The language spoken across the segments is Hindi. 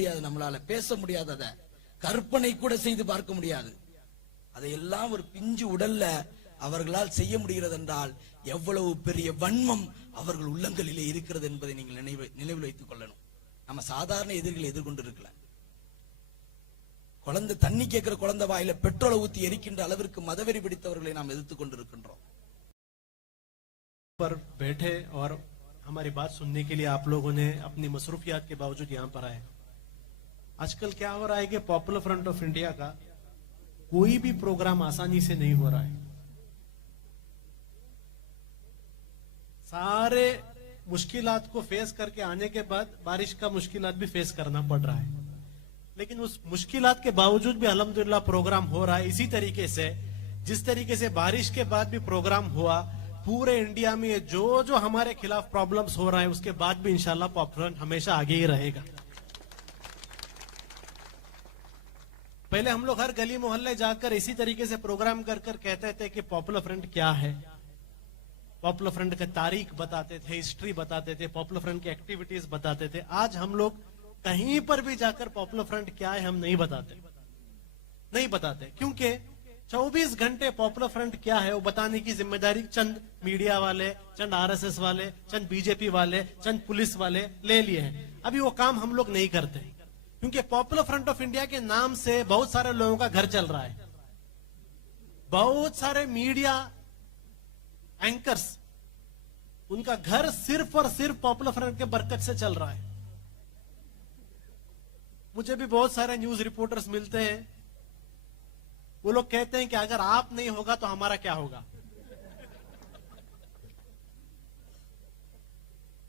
முடியாது, நம்மளால பேச முடியாது, அதை கற்பனை கூட செய்து பார்க்க முடியாது. அதையெல்லாம் ஒரு பிஞ்சு உடல்ல அவர்களால் செய்ய முடிகிறது என்றால் எவ்வளவு பெரிய வன்மம் அவர்கள் உள்ளங்களிலே இருக்கிறது என்பதை நீங்கள் நினைவில் வைத்துக் கொள்ளணும். நம்ம சாதாரண எதிரிகளை எதிர்கொண்டு இருக்கல. குழந்தை தண்ணி கேட்கிற குழந்தை வாயில பெட்ரோலை ஊத்தி எரிக்கின்ற அளவிற்கு மதவெறி பிடித்தவர்களை நாம் எதிர்த்துக் கொண்டிருக்கின்றோம். पर बैठे और हमारी बात सुनने के लिए आप लोगों ने अपनी मसरूफियात के बावजूद यहाँ पर आए। आजकल क्या हो रहा है कि पॉपुलर फ्रंट ऑफ इंडिया का कोई भी प्रोग्राम आसानी से नहीं हो रहा है। सारे मुश्किलात को फेस करके आने के बाद बारिश का मुश्किलात भी फेस करना पड़ रहा है, लेकिन उस मुश्किलात के बावजूद भी अल्हम्दुलिल्लाह प्रोग्राम हो रहा है। इसी तरीके से जिस तरीके से बारिश के बाद भी प्रोग्राम हुआ, पूरे इंडिया में जो जो हमारे खिलाफ प्रॉब्लम्स हो रहा है उसके बाद भी इंशाल्लाह पॉपुलर फ्रंट हमेशा आगे ही रहेगा। पहले हम लोग हर गली मोहल्ले जाकर इसी तरीके से प्रोग्राम कर कर कहते थे कि पॉपुलर फ्रंट क्या है, पॉपुलर फ्रंट का तारीख बताते थे, हिस्ट्री बताते थे, पॉपुलर फ्रंट की एक्टिविटीज बताते थे। आज हम लोग कहीं पर भी जाकर पॉपुलर फ्रंट क्या है हम नहीं बताते, क्योंकि 24 घंटे पॉपुलर फ्रंट क्या है वो बताने की जिम्मेदारी चंद मीडिया वाले, चंद आरएसएस वाले, चंद बीजेपी वाले, चंद पुलिस वाले ले लिए हैं। अभी वो काम हम लोग नहीं करते, क्योंकि पॉपुलर फ्रंट ऑफ इंडिया के नाम से बहुत सारे लोगों का घर चल रहा है। बहुत सारे मीडिया एंकर्स, उनका घर सिर्फ और सिर्फ पॉपुलर फ्रंट के बरकत से चल रहा है। मुझे भी बहुत सारे न्यूज रिपोर्टर्स मिलते हैं, वो लोग कहते हैं कि अगर आप नहीं होगा तो हमारा क्या होगा।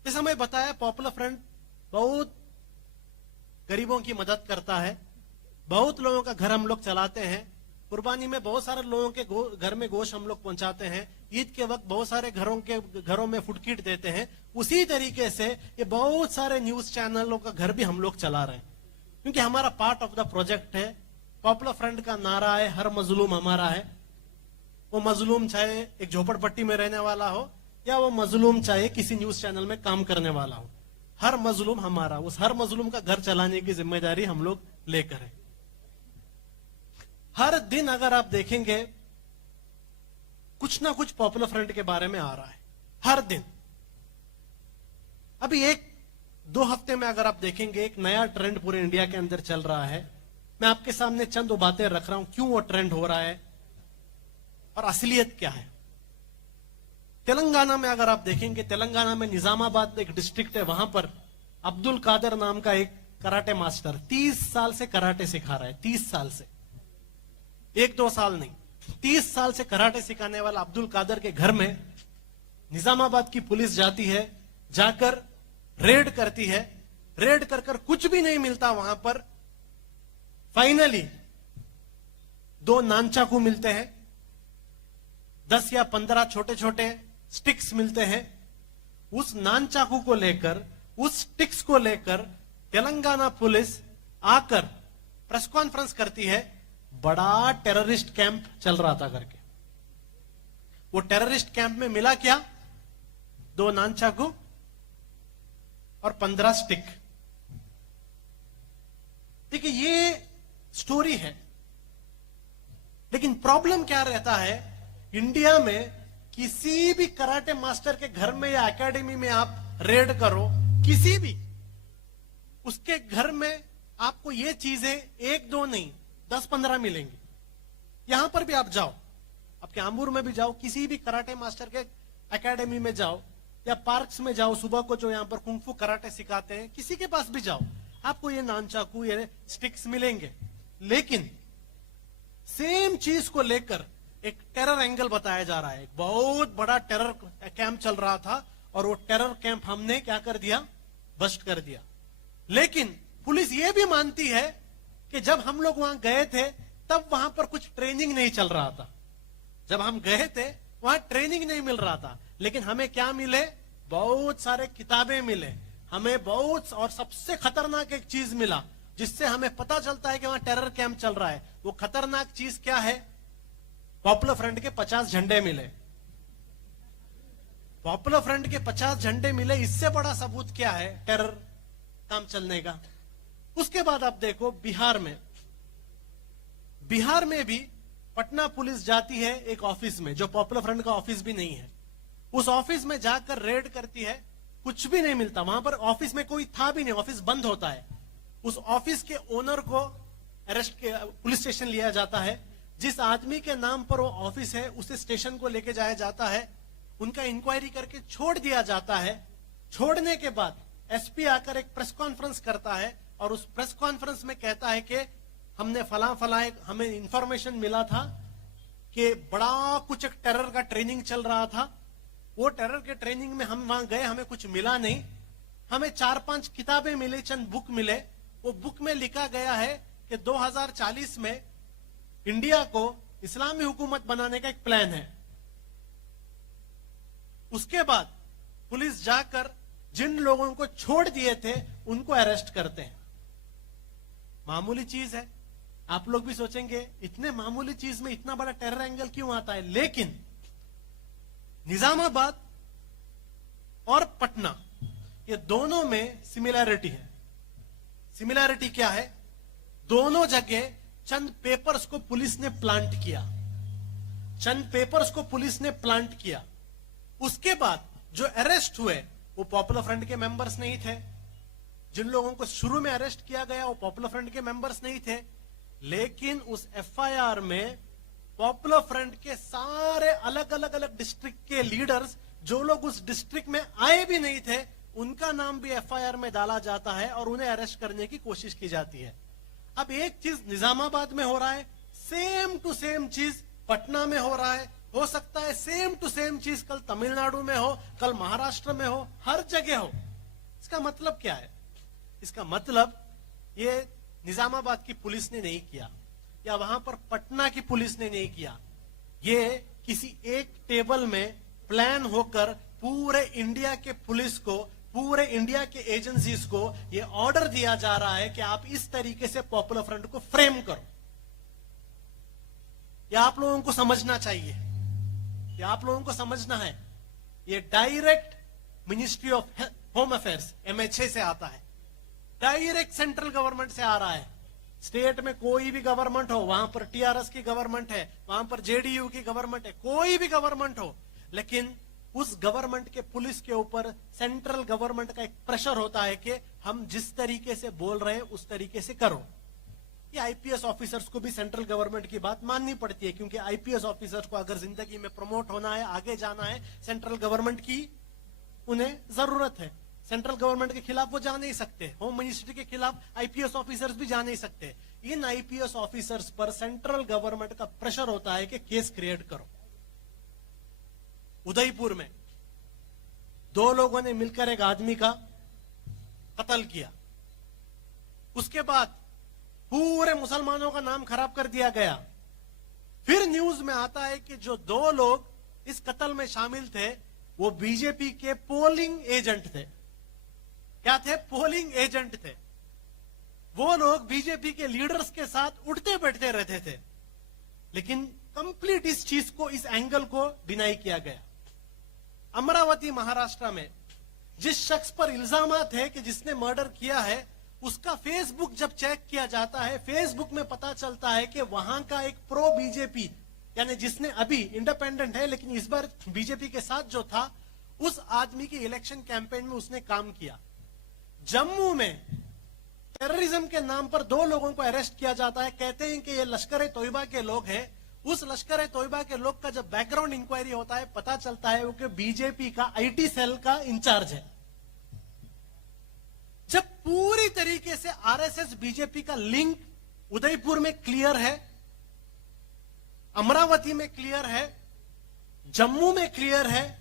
जैसा मैं बताया, पॉपुलर फ्रंट बहुत गरीबों की मदद करता है, बहुत लोगों का घर हम लोग चलाते हैं। कुर्बानी में बहुत सारे लोगों के घर में गोश्त हम लोग पहुंचाते हैं। ईद के वक्त बहुत सारे घरों में फूड किट देते हैं। उसी तरीके से ये बहुत सारे न्यूज चैनलों का घर भी हम लोग चला रहे हैं, क्योंकि हमारा पार्ट ऑफ द प्रोजेक्ट है। पॉपुलर फ्रंट का नारा है हर मजलूम हमारा है। वो मजलूम चाहे एक झोपड़पट्टी में रहने वाला हो या वो मजलूम चाहे किसी न्यूज चैनल में काम करने वाला हो, हर मजलूम हमारा। उस हर मजलूम का घर चलाने की जिम्मेदारी हम लोग लेकर है। हर दिन अगर आप देखेंगे कुछ ना कुछ पॉपुलर फ्रंट के बारे में आ रहा है, हर दिन। अभी 1-2 हफ्ते में अगर आप देखेंगे एक नया ट्रेंड पूरे इंडिया के अंदर चल रहा है। मैं आपके सामने चंद बातें रख रहा हूं, क्यों वो ट्रेंड हो रहा है और असलियत क्या है। तेलंगाना में अगर आप देखेंगे, तेलंगाना में निजामाबाद एक डिस्ट्रिक्ट है, वहां पर अब्दुल कादर नाम का एक कराटे मास्टर 30 साल से कराटे सिखा रहा है। 30 साल से, 1-2 साल नहीं, 30 साल से कराटे सिखाने वाला अब्दुल कादर के घर में निजामाबाद की पुलिस जाती है, जाकर रेड करती है। रेड कर कुछ भी नहीं मिलता वहां पर। फाइनली 2 नानचाकू मिलते हैं, 10 या 15 छोटे छोटे स्टिक्स मिलते हैं। उस नानचाकू को लेकर, उस स्टिक्स को लेकर तेलंगाना पुलिस आकर प्रेस कॉन्फ्रेंस करती है, बड़ा टेररिस्ट कैंप चल रहा था करके। वो टेररिस्ट कैंप में मिला क्या? 2 नानचाकू और 15 स्टिक। देखिए ये स्टोरी है, लेकिन प्रॉब्लम क्या रहता है, इंडिया में किसी भी कराटे मास्टर के घर में या एकेडमी में आप रेड करो, किसी भी, उसके घर में आपको ये चीजें 1-2 नहीं 10-15 मिलेंगी। यहां पर भी आप जाओ, आपके आंबूर में भी जाओ, किसी भी कराटे मास्टर के एकेडमी में जाओ या पार्क्स में जाओ, सुबह को जो यहां पर कुंफू कराटे सिखाते हैं, किसी के पास भी जाओ, आपको ये नानचाकू, ये स्टिक्स मिलेंगे। लेकिन सेम चीज को लेकर एक टेरर एंगल बताया जा रहा है। एक बहुत बड़ा टेरर कैंप चल रहा था और वो टेरर कैंप हमने क्या कर दिया, बस्ट कर दिया। लेकिन पुलिस ये भी मानती है कि जब हम लोग वहां गए थे तब वहां पर कुछ ट्रेनिंग नहीं चल रहा था। जब हम गए थे वहां ट्रेनिंग नहीं मिल रहा था, लेकिन हमें क्या मिले, बहुत सारे किताबें मिले, हमें बहुत, और सबसे खतरनाक एक चीज मिला जिससे हमें पता चलता है कि वहां टेरर कैंप चल रहा है। वो खतरनाक चीज क्या है? पॉपुलर फ्रंट के 50 झंडे मिले। पॉपुलर फ्रंट के 50 झंडे मिले, इससे बड़ा सबूत क्या है टेरर काम चलने का? उसके बाद आप देखो बिहार में भी पटना पुलिस जाती है एक ऑफिस में, जो पॉपुलर फ्रंट का ऑफिस भी नहीं है। उस ऑफिस में जाकर रेड करती है, कुछ भी नहीं मिलता। वहां पर ऑफिस में कोई था भी नहीं, ऑफिस बंद होता है। उस ऑफिस के ओनर को अरेस्ट के पुलिस स्टेशन लिया जाता है। जिस आदमी के नाम पर वो ऑफिस है उसे स्टेशन को लेके जाया जाता है। उनका इंक्वायरी करके छोड़ दिया जाता है। छोड़ने के बाद एसपी आकर एक प्रेस कॉन्फ्रेंस करता है और उस प्रेस कॉन्फ्रेंस में कहता है कि हमने फला हमें इंफॉर्मेशन मिला था कि बड़ा कुछ एक टेरर का ट्रेनिंग चल रहा था। वो टेरर के ट्रेनिंग में हम वहां गए, हमें कुछ मिला नहीं। हमें 4-5 किताबें मिली, चंद बुक मिले। वो बुक में लिखा गया है कि 2040 में इंडिया को इस्लामी हुकूमत बनाने का एक प्लान है। उसके बाद पुलिस जाकर जिन लोगों को छोड़ दिए थे उनको अरेस्ट करते हैं। मामूली चीज है। आप लोग भी सोचेंगे इतने मामूली चीज में इतना बड़ा टेरर एंगल क्यों आता है, लेकिन निजामाबाद और पटना ये दोनों में सिमिलैरिटी है। सिमिलैरिटी क्या है? दोनों जगह चंद पेपर्स को पुलिस ने प्लांट किया। चंद पेपर्स को पुलिस ने प्लांट किया। उसके बाद जो अरेस्ट हुए वो पॉपुलर फ्रंट के मेंबर्स नहीं थे। जिन लोगों को शुरू में अरेस्ट किया गया वो पॉपुलर फ्रंट के मेंबर्स नहीं थे, लेकिन उस एफआईआर में पॉपुलर फ्रंट के सारे अलग अलग डिस्ट्रिक्ट के लीडर्स, जो लोग उस डिस्ट्रिक्ट में आए भी नहीं थे, उनका नाम भी एफआईआर में डाला जाता है और उन्हें अरेस्ट करने की कोशिश की जाती है। अब एक चीज निजामाबाद में हो रहा है, सेम टू सेम चीज पटना में हो रहा है। हो सकता है सेम टू सेम चीज कल तमिलनाडु में हो, कल महाराष्ट्र में हो, हर जगह हो। इसका मतलब क्या है? इसका मतलब ये निजामाबाद की पुलिस ने नहीं किया या वहां पर पटना की पुलिस ने नहीं किया। ये किसी एक टेबल में प्लान होकर पूरे इंडिया के पुलिस को, पूरे इंडिया के एजेंसीज को ये ऑर्डर दिया जा रहा है कि आप इस तरीके से पॉपुलर फ्रंट को फ्रेम करो। ये आप लोगों को समझना चाहिए, ये आप लोगों को समझना है। ये direct ministry of home affairs MHA से आता है, डायरेक्ट सेंट्रल गवर्नमेंट से आ रहा है। स्टेट में कोई भी गवर्नमेंट हो, वहां पर TRS की गवर्नमेंट है, वहां पर JDU की गवर्नमेंट है, कोई भी गवर्नमेंट हो, लेकिन उस गवर्नमेंट के पुलिस के ऊपर सेंट्रल गवर्नमेंट का एक प्रेशर होता है कि हम जिस तरीके से बोल रहे हैं उस तरीके से करो। ये आईपीएस ऑफिसर्स को भी सेंट्रल गवर्नमेंट की बात माननी पड़ती है, क्योंकि आईपीएस ऑफिसर्स को अगर जिंदगी में प्रमोट होना है, आगे जाना है, सेंट्रल गवर्नमेंट की उन्हें जरूरत है। सेंट्रल गवर्नमेंट के खिलाफ वो जा नहीं सकते, होम मिनिस्ट्री के खिलाफ आईपीएस ऑफिसर्स भी जा नहीं सकते। इन आईपीएस ऑफिसर्स पर सेंट्रल गवर्नमेंट का प्रेशर होता है कि केस क्रिएट करो। उदयपुर में 2 लोगों ने मिलकर एक आदमी का कत्ल किया। उसके बाद पूरे मुसलमानों का नाम खराब कर दिया गया। फिर न्यूज में आता है कि जो 2 लोग इस कत्ल में शामिल थे वो बीजेपी के पोलिंग एजेंट थे। क्या थे? पोलिंग एजेंट थे। वो लोग बीजेपी के लीडर्स के साथ उठते बैठते रहते थे, लेकिन कंप्लीट इस चीज को, इस एंगल को डिनाई किया गया। अमरावती महाराष्ट्र में जिस शख्स पर इल्जामात है कि जिसने मर्डर किया है, उसका फेसबुक जब चेक किया जाता है, फेसबुक में पता चलता है कि वहां का एक प्रो बीजेपी, यानी जिसने अभी इंडिपेंडेंट है लेकिन इस बार बीजेपी के साथ जो था, उस आदमी की इलेक्शन कैंपेन में उसने काम किया। जम्मू में टेररिज्म के नाम पर 2 लोगों को अरेस्ट किया जाता है। कहते हैं कि ये लश्कर ए तोयबा के लोग हैं। उस लश्कर ए तोयबा के लोग का जब बैकग्राउंड इंक्वायरी होता है, पता चलता है वो कि बीजेपी का आईटी सेल का इंचार्ज है। जब पूरी तरीके से आरएसएस बीजेपी का लिंक उदयपुर में क्लियर है, अमरावती में क्लियर है, जम्मू में क्लियर है,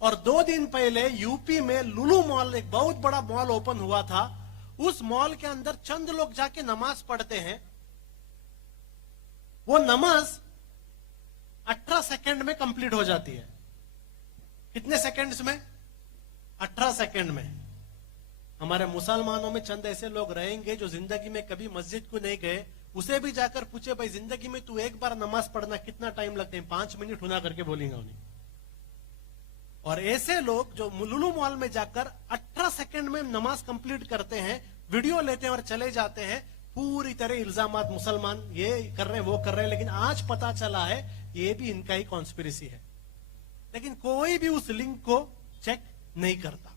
और 2 दिन पहले यूपी में लुलु मॉल, एक बहुत बड़ा मॉल ओपन हुआ था, उस मॉल के अंदर चंद लोग जाके नमाज पढ़ते हैं। वो नमाज 18 सेकंड में कंप्लीट हो जाती है। कितने सेकंड्स में? 18 सेकंड में। हमारे मुसलमानों में चंद ऐसे लोग रहेंगे जो जिंदगी में कभी मस्जिद को नहीं गए, उसे भी जाकर पूछे भाई जिंदगी में तू एक बार नमाज पढ़ना कितना टाइम लगते हैं? 5 मिनट होना करके बोलेंगे उन्हें। और ऐसे लोग जो लुलु मॉल में जाकर 18 सेकंड में नमाज कंप्लीट करते हैं, वीडियो लेते हैं और चले जाते हैं, पूरी तरह इल्जामात मुसलमान ये कर रहे हैं वो कर रहे हैं, लेकिन आज पता चला है ये भी इनका ही कॉन्स्पिरेसी है, लेकिन कोई भी उस लिंक को चेक नहीं करता।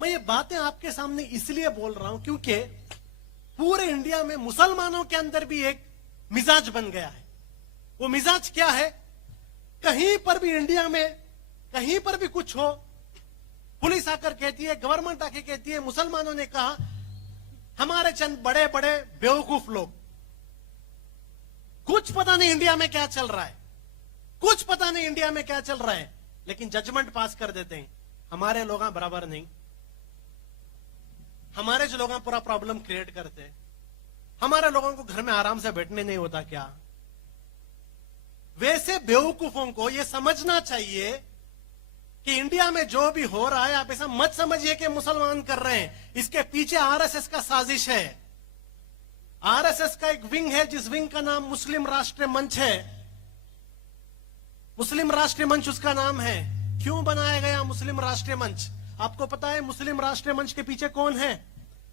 मैं ये बातें आपके सामने इसलिए बोल रहा हूं क्योंकि पूरे इंडिया में मुसलमानों के अंदर भी एक मिजाज बन गया है। वो मिजाज क्या है? कहीं पर भी इंडिया में कहीं पर भी कुछ हो, पुलिस आकर कहती है, गवर्नमेंट आके कहती है, मुसलमानों ने कहा हमारे चंद बड़े बड़े बेवकूफ लोग, कुछ पता नहीं इंडिया में क्या चल रहा है, कुछ पता नहीं इंडिया में क्या चल रहा है, लेकिन जजमेंट पास कर देते हैं। हमारे लोग बराबर नहीं, हमारे जो लोग पूरा प्रॉब्लम क्रिएट करते हैं, हमारे लोगों को घर में आराम से बैठने नहीं होता क्या? वैसे बेवकूफों को यह समझना चाहिए कि इंडिया में जो भी हो रहा है, आप ऐसा मत समझिए कि मुसलमान कर रहे हैं, इसके पीछे आरएसएस का साजिश है। आरएसएस का एक विंग है जिस विंग का नाम मुस्लिम राष्ट्रीय मंच है। मुस्लिम राष्ट्रीय मंच उसका नाम है। क्यों बनाया गया मुस्लिम राष्ट्रीय मंच? आपको पता है मुस्लिम राष्ट्रीय मंच के पीछे कौन है?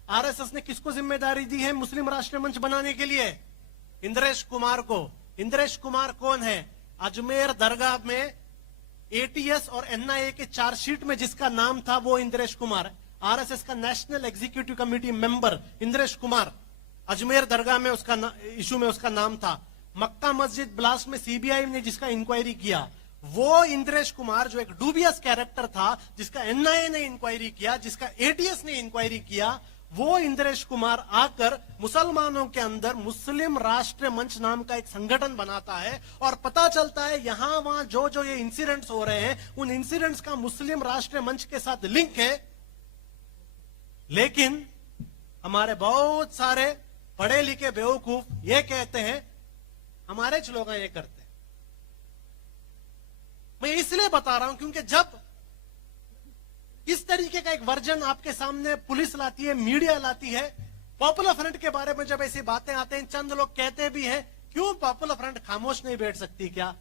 आरएसएस ने किसको जिम्मेदारी दी है मुस्लिम राष्ट्रीय मंच बनाने के लिए? इंद्रेश कुमार को। इंद्रेश कुमार कौन है? अजमेर दरगाह में एटीएस और एनआईए के चार्जशीट में जिसका नाम था वो इंद्रेश कुमार, आरएसएस का national executive committee member Indresh Kumar, Ajmer दरगाह में उसका इशू में उसका नाम था। मक्का मस्जिद ब्लास्ट में सीबीआई ने जिसका इंक्वायरी किया, वो इंद्रेश कुमार जो एक डूबियस कैरेक्टर था, जिसका एनआईए ने इंक्वायरी किया, जिसका एटीएस ने इंक्वायरी किया, वो इंद्रेश कुमार आकर मुसलमानों के अंदर मुस्लिम राष्ट्रीय मंच नाम का एक संगठन बनाता है और पता चलता है यहां वहां जो जो ये इंसिडेंट्स हो रहे हैं उन इंसिडेंट्स का मुस्लिम राष्ट्रीय मंच के साथ लिंक है। लेकिन हमारे बहुत सारे पढ़े लिखे बेवकूफ ये कहते हैं हमारे च लोग ये करते हैं। मैं इसलिए बता रहा हूं क्योंकि जब इस तरीके का एक वर्जन आपके सामने पुलिस लाती है, मीडिया लाती है, पॉपुलर फ्रंट के बारे में जब ऐसी बातें आते हैं, चंद लोग कहते भी हैं क्यों पॉपुलर फ्रंट खामोश नहीं बैठ सकती क्या?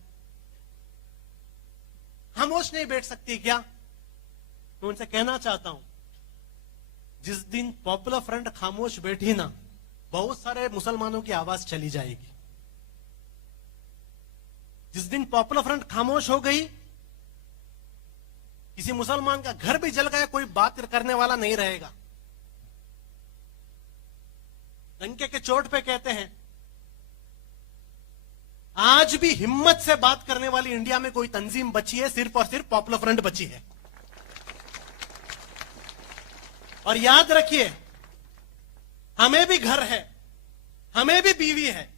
खामोश नहीं बैठ सकती क्या? मैं उनसे कहना चाहता हूं, जिस दिन पॉपुलर फ्रंट खामोश बैठी ना, बहुत सारे मुसलमानों की आवाज चली जाएगी। जिस दिन पॉपुलर फ्रंट खामोश हो गई, किसी मुसलमान का घर भी जल गया, कोई बात करने वाला नहीं रहेगा। डंके के चोट पे कहते हैं, आज भी हिम्मत से बात करने वाली इंडिया में कोई तंजीम बची है, सिर्फ और सिर्फ पॉपुलर फ्रंट बची है। और याद रखिए, हमें भी घर है, हमें भी बीवी है,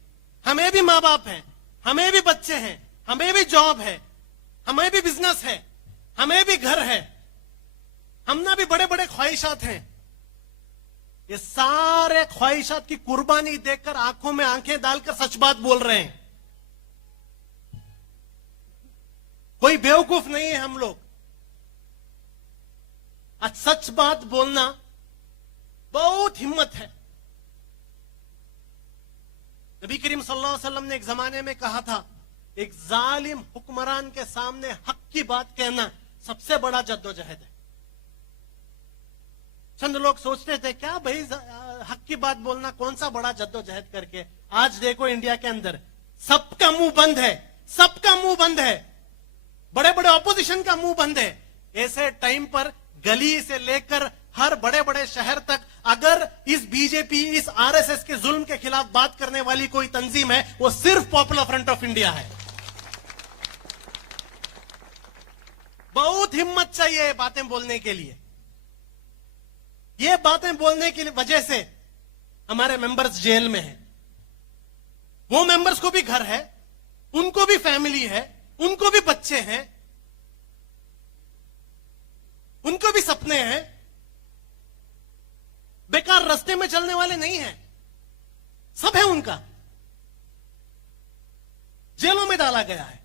हमें भी मां बाप हैं, हमें भी बच्चे हैं, हमें भी जॉब है, हमें भी बिजनेस है, हमें भी घर है, हमने भी बड़े बड़े ख्वाहिशात हैं। ये सारे ख्वाहिशात की कुर्बानी देखकर आंखों में आंखें डालकर सच बात बोल रहे हैं। कोई बेवकूफ नहीं है हम लोग। आज सच बात बोलना बहुत हिम्मत है। नबी करीम सल्लल्लाहु अलैहि वसल्लम ने एक जमाने में कहा था, एक जालिम हुक्मरान के सामने हक की बात कहना सबसे बड़ा जद्दोजहद है। चंद लोग सोचते थे क्या भाई हक की बात बोलना कौन सा बड़ा जद्दोजहद करके। आज देखो इंडिया के अंदर सबका मुंह बंद है, सबका मुंह बंद है, बड़े बड़े ऑपोजिशन का मुंह बंद है। ऐसे टाइम पर गली से लेकर हर बड़े बड़े शहर तक अगर इस बीजेपी, इस आरएसएस के जुल्म के खिलाफ बात करने वाली कोई तंजीम है, वो सिर्फ पॉपुलर फ्रंट ऑफ इंडिया है। बहुत हिम्मत चाहिए ये बातें बोलने के लिए। ये बातें बोलने की वजह से हमारे मेंबर्स जेल में हैं। वो मेंबर्स को भी घर है, उनको भी फैमिली है, उनको भी बच्चे हैं, उनको भी सपने हैं। बेकार रास्ते में चलने वाले नहीं हैं, सब है उनका। जेलों में डाला गया है।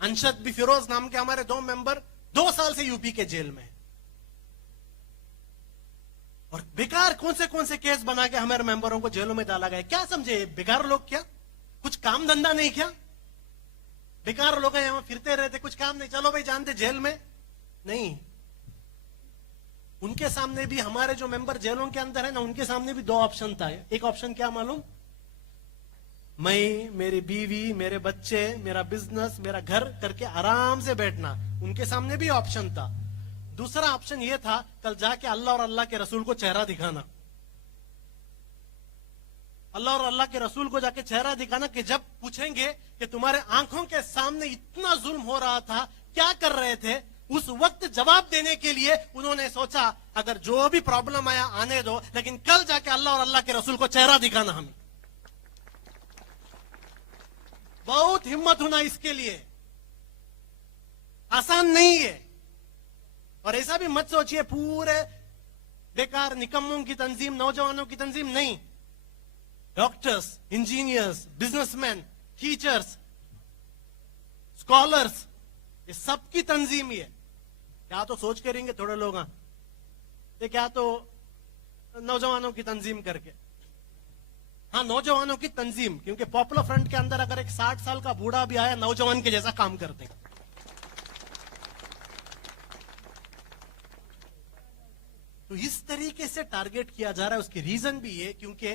अंशद बी फिरोज नाम के हमारे 2 मेंबर 2 साल से यूपी के जेल में। और बेकार कौन से केस बना के हमारे मेंबरों को जेलों में डाला गया। क्या समझे बेकार लोग? क्या कुछ काम धंधा नहीं? क्या बेकार लोग हैं, यहां फिरते रहते, कुछ काम नहीं, चलो भाई जानते जेल में? नहीं। उनके सामने भी, हमारे जो मेंबर जेलों के अंदर है ना, उनके सामने भी दो ऑप्शन था। एक ऑप्शन क्या मालूम? मैं, मेरी बीवी, मेरे बच्चे, मेरा बिजनेस, मेरा घर करके आराम से बैठना, उनके सामने भी ऑप्शन था। दूसरा ऑप्शन यह था कल जाके अल्लाह और अल्लाह के रसूल को चेहरा दिखाना। अल्लाह और अल्लाह के रसूल को जाके चेहरा दिखाना कि जब पूछेंगे कि तुम्हारे आंखों के सामने इतना जुल्म हो रहा था, क्या कर रहे थे, उस वक्त जवाब देने के लिए उन्होंने सोचा अगर जो भी प्रॉब्लम आया आने दो, लेकिन कल जाके अल्लाह और अल्लाह के रसूल को चेहरा दिखाना हमें। बहुत हिम्मत होना इसके लिए, आसान नहीं है। और ऐसा भी मत सोचिए पूरे बेकार निकम्मों की तंजीम, नौजवानों की तंजीम नहीं। Doctors, engineers, businessman, teachers, scholars, ये सबकी तंजीम ही है। क्या तो सोच के रहेंगे थोड़े लोग, ये क्या तो नौजवानों की तंजीम करके। हाँ, नौजवानों की तंजीम, क्योंकि पॉपुलर फ्रंट के अंदर अगर एक 60 साल का बूढ़ा भी आया, नौजवान के जैसा काम करते हैं। तो इस तरीके से टारगेट किया जा रहा है। उसकी रीजन भी है क्योंकि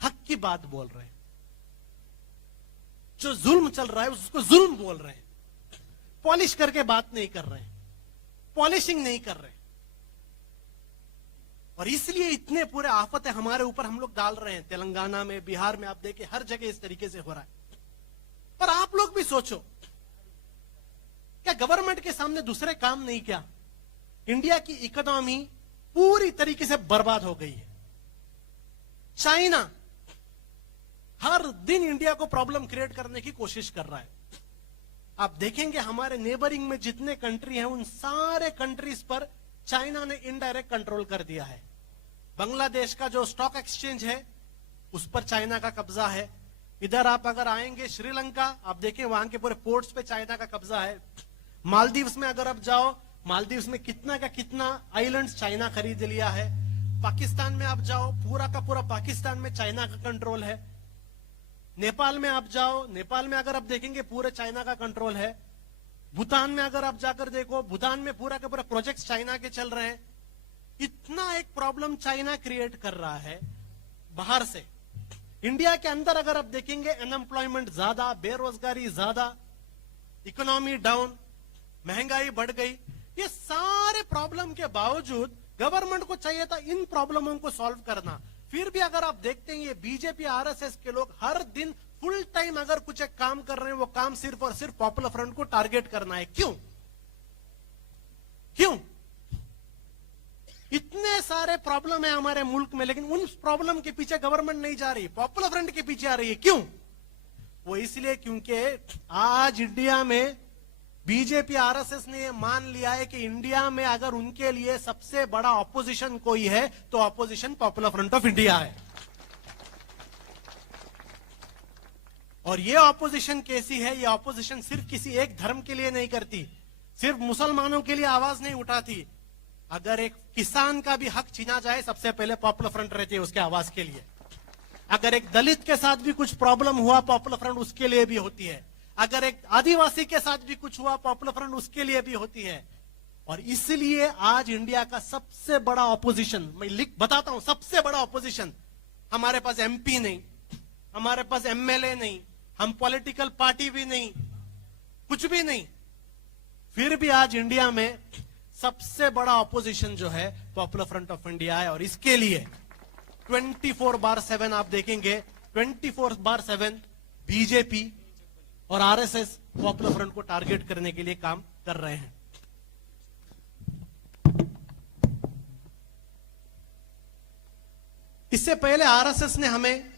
हक की बात बोल रहे हैं, जो जुल्म चल रहा है उसको जुल्म बोल रहे हैं, पॉलिश करके बात नहीं कर रहे हैं, पॉलिशिंग नहीं कर रहे हैं। और इसलिए इतने पूरे आफत है हमारे ऊपर हम लोग डाल रहे हैं। तेलंगाना में, बिहार में आप देखिए हर जगह इस तरीके से हो रहा है। पर आप लोग भी सोचो, क्या गवर्नमेंट के सामने दूसरे काम नहीं? क्या इंडिया की इकोनॉमी पूरी तरीके से बर्बाद हो गई है। चाइना हर दिन इंडिया को प्रॉब्लम क्रिएट करने की कोशिश कर रहा है। आप देखेंगे हमारे नेबरिंग में जितने कंट्री हैं, उन सारे कंट्रीज पर चाइना ने इनडायरेक्ट कंट्रोल कर दिया है। बांग्लादेश का जो स्टॉक एक्सचेंज है उस पर चाइना का कब्जा है। इधर आप अगर आएंगे श्रीलंका, आप देखें वहां के पूरे पोर्ट्स पे चाइना का कब्जा है। मालदीव्स में अगर आप जाओ, मालदीव्स में कितना का कितना आइलैंड्स चाइना खरीद लिया है। पाकिस्तान में आप जाओ, पूरा का पूरा पाकिस्तान में चाइना का कंट्रोल है। नेपाल में आप जाओ, नेपाल में अगर आप देखेंगे पूरे चाइना का कंट्रोल है। भूटान में अगर आप जाकर देखो, भूटान में पूरा का पूरा प्रोजेक्ट चाइना के चल रहे हैं। इतना एक प्रॉब्लम चाइना क्रिएट कर रहा है बाहर से। इंडिया के अंदर अगर आप देखेंगे अनएम्प्लॉयमेंट ज्यादा, बेरोजगारी ज्यादा, इकोनॉमी डाउन, महंगाई बढ़ गई। ये सारे प्रॉब्लम के बावजूद गवर्नमेंट को चाहिए था इन प्रॉब्लमों को सॉल्व करना। फिर भी अगर आप देखते हैं ये बीजेपी आरएसएस के लोग हर दिन फुल टाइम अगर कुछ एक काम कर रहे हैं, वो काम सिर्फ और सिर्फ पॉपुलर फ्रंट को टारगेट करना है। क्यों? क्यों? इतने सारे प्रॉब्लम है हमारे मुल्क में, लेकिन उन प्रॉब्लम के पीछे गवर्नमेंट नहीं जा रही, पॉपुलर फ्रंट के पीछे आ रही है। क्यों? वो इसलिए क्योंकि आज इंडिया में बीजेपी आरएसएस ने यह मान लिया है कि इंडिया में अगर उनके लिए सबसे बड़ा ऑपोजिशन कोई है तो opposition popular front of India है। और ये ऑपोजिशन कैसी है? ये ऑपोजिशन सिर्फ किसी एक धर्म के लिए नहीं करती, सिर्फ मुसलमानों के लिए आवाज नहीं उठाती। अगर एक किसान का भी हक छीना जाए, सबसे पहले पॉपुलर फ्रंट रहती है उसके आवाज के लिए। अगर एक दलित के साथ भी कुछ प्रॉब्लम हुआ, पॉपुलर फ्रंट उसके लिए भी होती है। अगर एक आदिवासी के साथ भी कुछ हुआ, पॉपुलर फ्रंट उसके लिए भी होती है। और इसलिए आज इंडिया का सबसे बड़ा ऑपोजिशन, मैं बताता हूं, सबसे बड़ा ऑपोजिशन, हमारे पास एमपी नहीं, हमारे पास एमएलए नहीं, हम पॉलिटिकल पार्टी भी नहीं, कुछ भी नहीं, फिर भी आज इंडिया में सबसे बड़ा ऑपोजिशन जो है पॉपुलर फ्रंट ऑफ इंडिया है। और इसके लिए 24/7 आप देखेंगे, 24/7 बीजेपी और आरएसएस पॉपुलर फ्रंट को टारगेट करने के लिए काम कर रहे हैं। इससे पहले आरएसएस ने हमें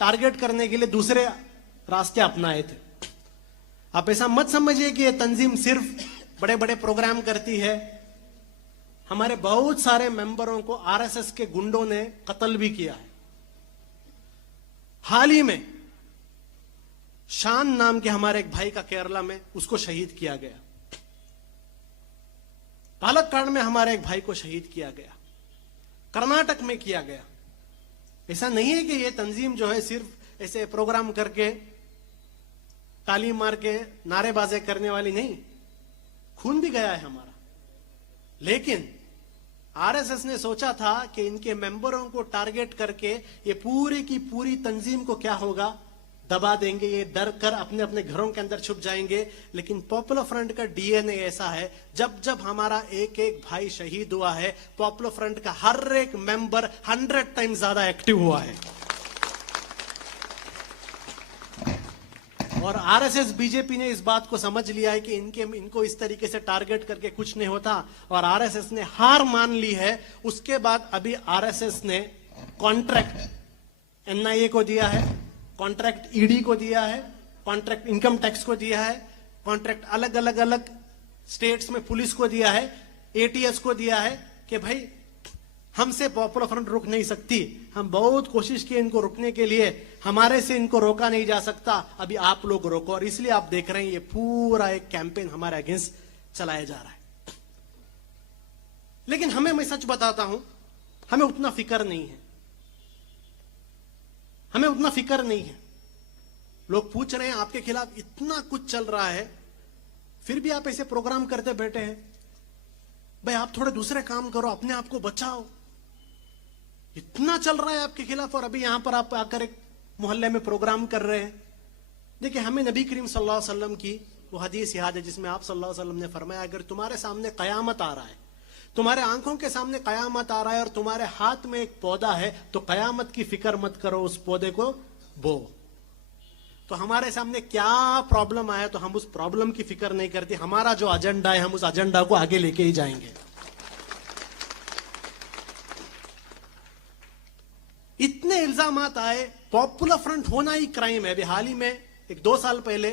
टारगेट करने के लिए दूसरे रास्ते अपनाए थे। आप ऐसा मत समझिए कि यह तंजीम सिर्फ बड़े बड़े प्रोग्राम करती है। हमारे बहुत सारे मेंबरों को आरएसएस के गुंडों ने कत्ल भी किया है। हाल ही में शान नाम के हमारे एक भाई का केरला में उसको शहीद किया गया। पालक्काड में हमारे एक भाई को शहीद किया गया। कर्नाटक में किया गया। ऐसा नहीं है कि ये तंजीम जो है सिर्फ ऐसे प्रोग्राम करके ताली मार के नारेबाजी करने वाली नहीं, खून भी गया है हमारा। लेकिन आरएसएस ने सोचा था कि इनके मेंबरों को टारगेट करके ये पूरी की पूरी तंजीम को क्या होगा, दबा देंगे, ये डर कर अपने अपने घरों के अंदर छुप जाएंगे। लेकिन पॉपुलर फ्रंट का डीएनए ऐसा है, जब जब हमारा एक एक भाई शहीद हुआ है, पॉपुलर फ्रंट का हर एक मेंबर 100 टाइम्स ज्यादा एक्टिव हुआ है। और आरएसएस बीजेपी ने इस बात को समझ लिया है कि इनको इस तरीके से टारगेट करके कुछ नहीं होता, और आरएसएस ने हार मान ली है। उसके बाद अभी आरएसएस ने कॉन्ट्रैक्ट एनआईए को दिया है, कॉन्ट्रैक्ट ईडी को दिया है, कॉन्ट्रैक्ट इनकम टैक्स को दिया है, कॉन्ट्रैक्ट अलग अलग अलग स्टेट्स में पुलिस को दिया है, एटीएस को दिया है कि भाई हमसे पॉपुलर फ्रंट रुक नहीं सकती। हम बहुत कोशिश की इनको रुकने के लिए, हमारे से इनको रोका नहीं जा सकता, अभी आप लोग रोको। और इसलिए आप देख रहे हैं ये पूरा एक कैंपेन हमारे अगेंस्ट चलाया जा रहा है। लेकिन हमें, मैं सच बताता हूं, हमें उतना फिक्र नहीं है, हमें उतना फिक्र नहीं है। लोग पूछ रहे हैं आपके खिलाफ इतना कुछ चल रहा है, फिर भी आप ऐसे प्रोग्राम करते बैठे हैं। भाई आप थोड़े दूसरे काम करो, अपने आप को बचाओ। इतना चल रहा है आपके खिलाफ और अभी यहां पर आप आकर एक मोहल्ले में प्रोग्राम कर रहे हैं। देखिए, हमें नबी करीम सल्लल्लाहु अलैहि वसल्लम की वो हदीस याद है जिसमें आप सल्लल्लाहु अलैहि वसल्लम ने फरमाया, अगर तुम्हारे सामने कयामत आ रहा है, तुम्हारे आंखों के सामने कयामत आ रहा है और तुम्हारे हाथ में एक पौधा है, तो कयामत की फिक्र मत करो, उस पौधे को बो। तो हमारे सामने क्या प्रॉब्लम आया तो हम उस प्रॉब्लम की फिक्र नहीं करते, हमारा जो एजेंडा है हम उस एजेंडा को आगे लेके ही जाएंगे। इतने इल्जामात आए, पॉपुलर फ्रंट होना ही क्राइम है। अभी हाल ही में एक 2 साल पहले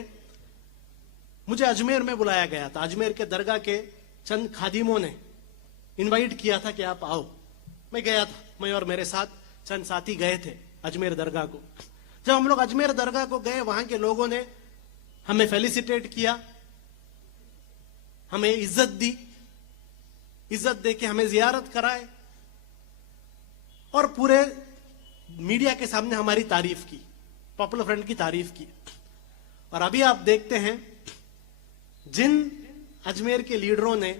मुझे अजमेर में बुलाया गया था। अजमेर के दरगाह के चंद खादिमों ने इनवाइट किया था कि आप आओ। मैं गया था, मैं और मेरे साथ चंद साथी गए थे अजमेर दरगाह को। जब हम लोग अजमेर दरगाह को गए, वहां के लोगों ने हमें फेलिसिटेट किया, हमें इज्जत दी, इज्जत देके हमें जियारत कराए और पूरे मीडिया के सामने हमारी तारीफ की, पॉपुलर फ्रंट की तारीफ की। और अभी आप देखते हैं जिन अजमेर के लीडरों ने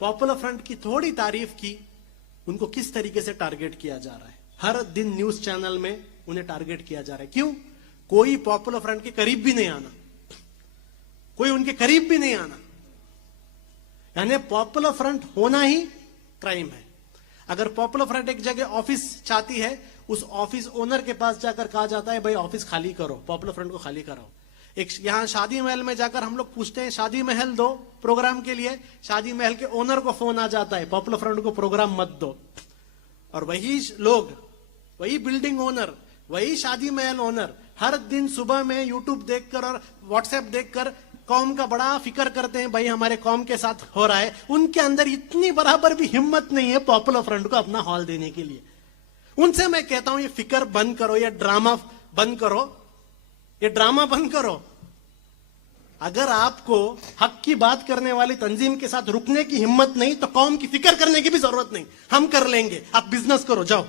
पॉपुलर फ्रंट की थोड़ी तारीफ की, उनको किस तरीके से टारगेट किया जा रहा है। हर दिन न्यूज चैनल में उन्हें टारगेट किया जा रहा है। क्यों? कोई पॉपुलर फ्रंट के करीब भी नहीं आना, कोई उनके करीब भी नहीं आना। यानी पॉपुलर फ्रंट होना ही क्राइम है। अगर पॉपुलर फ्रंट एक जगह ऑफिस चाहती है, उस ऑफिस ओनर के पास जाकर कहा जाता है भाई ऑफिस खाली करो, पॉपुलर फ्रंट को खाली कराओ। एक यहां शादी महल में जाकर हम लोग पूछते हैं शादी महल दो प्रोग्राम के लिए, शादी महल के ओनर को फोन आ जाता है पॉपुलर फ्रंट को प्रोग्राम मत दो। और वही लोग, वही बिल्डिंग ओनर, वही शादी महल ओनर हर दिन सुबह में यूट्यूब देखकर और व्हाट्सएप देखकर कौम का बड़ा फिक्र करते हैं, भाई हमारे कौम के साथ हो रहा है। उनके अंदर इतनी बराबर भी हिम्मत नहीं है पॉपुलर फ्रंट को अपना हॉल देने के लिए। उनसे मैं कहता हूं ये फिक्र बंद करो, ये ड्रामा बंद करो, ये ड्रामा बंद करो। अगर आपको हक की बात करने वाली तंजीम के साथ रुकने की हिम्मत नहीं तो कौम की फिक्र करने की भी जरूरत नहीं, हम कर लेंगे। आप बिजनेस करो, जाओ।